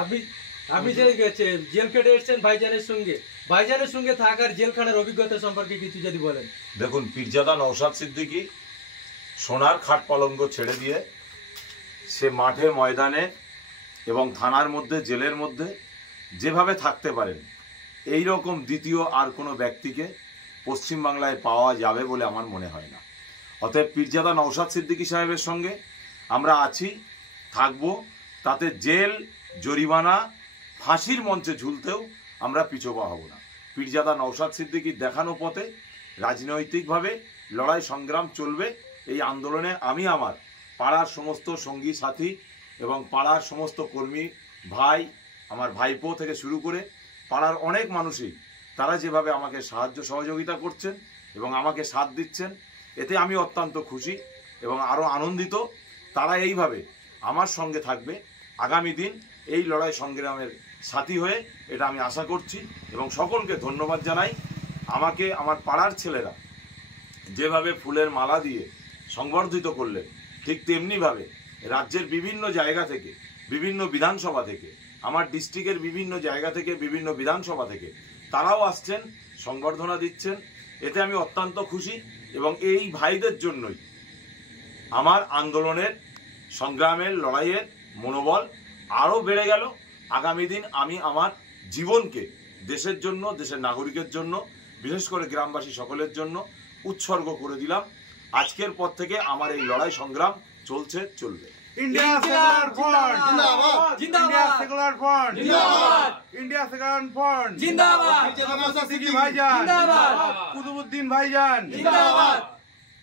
আপনি আপনি যে জেল কেটে এসেছেন ভাইজানের সঙ্গে থাকার জেলখানার অভিজ্ঞতা সম্পর্কে কিছু যদি বলেন। দেখুন, পীরজাদা নওশাদ সিদ্দিকী সোনার খাট পালঙ্ক ছেড়ে দিয়ে সে মাঠে ময়দানে এবং থানার মধ্যে জেলের মধ্যে যেভাবে থাকতে পারেন, এই রকম দ্বিতীয় আর কোনো ব্যক্তিকে পশ্চিমবাংলায় পাওয়া যাবে বলে আমার মনে হয় না। অতএব পীরজাদা নওশাদ সিদ্দিকী সাহেবের সঙ্গে আমরা আছি, থাকব, তাতে জেল, জরিমানা, ফাঁসির মঞ্চে ঝুলতেও আমরা পিছপা হব না। পীরজাদা নওশাদ সিদ্দিকীর দেখানো পথে রাজনৈতিকভাবে লড়াই সংগ্রাম চলবে। এই আন্দোলনে আমি আমার পাড়ার সমস্ত সঙ্গী সাথী এবং পাড়ার সমস্ত কর্মী ভাই, আমার ভাইপো থেকে শুরু করে পাড়ার অনেক মানুষই তারা যেভাবে আমাকে সাহায্য সহযোগিতা করছেন এবং আমাকে সাথ দিচ্ছেন, এতে আমি অত্যন্ত খুশি এবং আরও আনন্দিত। তারা এইভাবে আমার সঙ্গে থাকবে আগামী দিন এই লড়াই সংগ্রামের সাথী হয়ে, এটা আমি আশা করছি এবং সকলকে ধন্যবাদ জানাই। আমাকে আমার পাড়ার ছেলেরা যেভাবে ফুলের মালা দিয়ে সংবর্ধিত করলেন, ঠিক তেমনিভাবে রাজ্যের বিভিন্ন জায়গা থেকে, বিভিন্ন বিধানসভা থেকে, আমার ডিস্ট্রিক্টের বিভিন্ন জায়গা থেকে, বিভিন্ন বিধানসভা থেকে তারাও আসছেন, সংবর্ধনা দিচ্ছেন। এতে আমি অত্যন্ত খুশি এবং এই ভাইদের জন্যই আমার আন্দোলনের, সংগ্রামের, লড়াইয়ের মনোবল আরও বেড়ে গেল। আগামী দিন আমি আমার জীবনকে দেশের জন্য, দেশের নাগরিকের জন্য, বিশেষ করে গ্রামবাসী সকলের জন্য উৎসর্গ করে দিলাম। আজকের পর থেকে আমার এই লড়াই সংগ্রাম চলছে, চলবে। इंडिया सेकुलर फ्रंट जिंदाबाद, इंडिया सेकुलर फ्रंट जिंदाबाद, इंडिया सेकुलर फ्रंट जिंदाबाद, सिद्दीकी भाईजान जिंदाबाद, कुतुबुद्दीन भाईजान जिंदाबाद।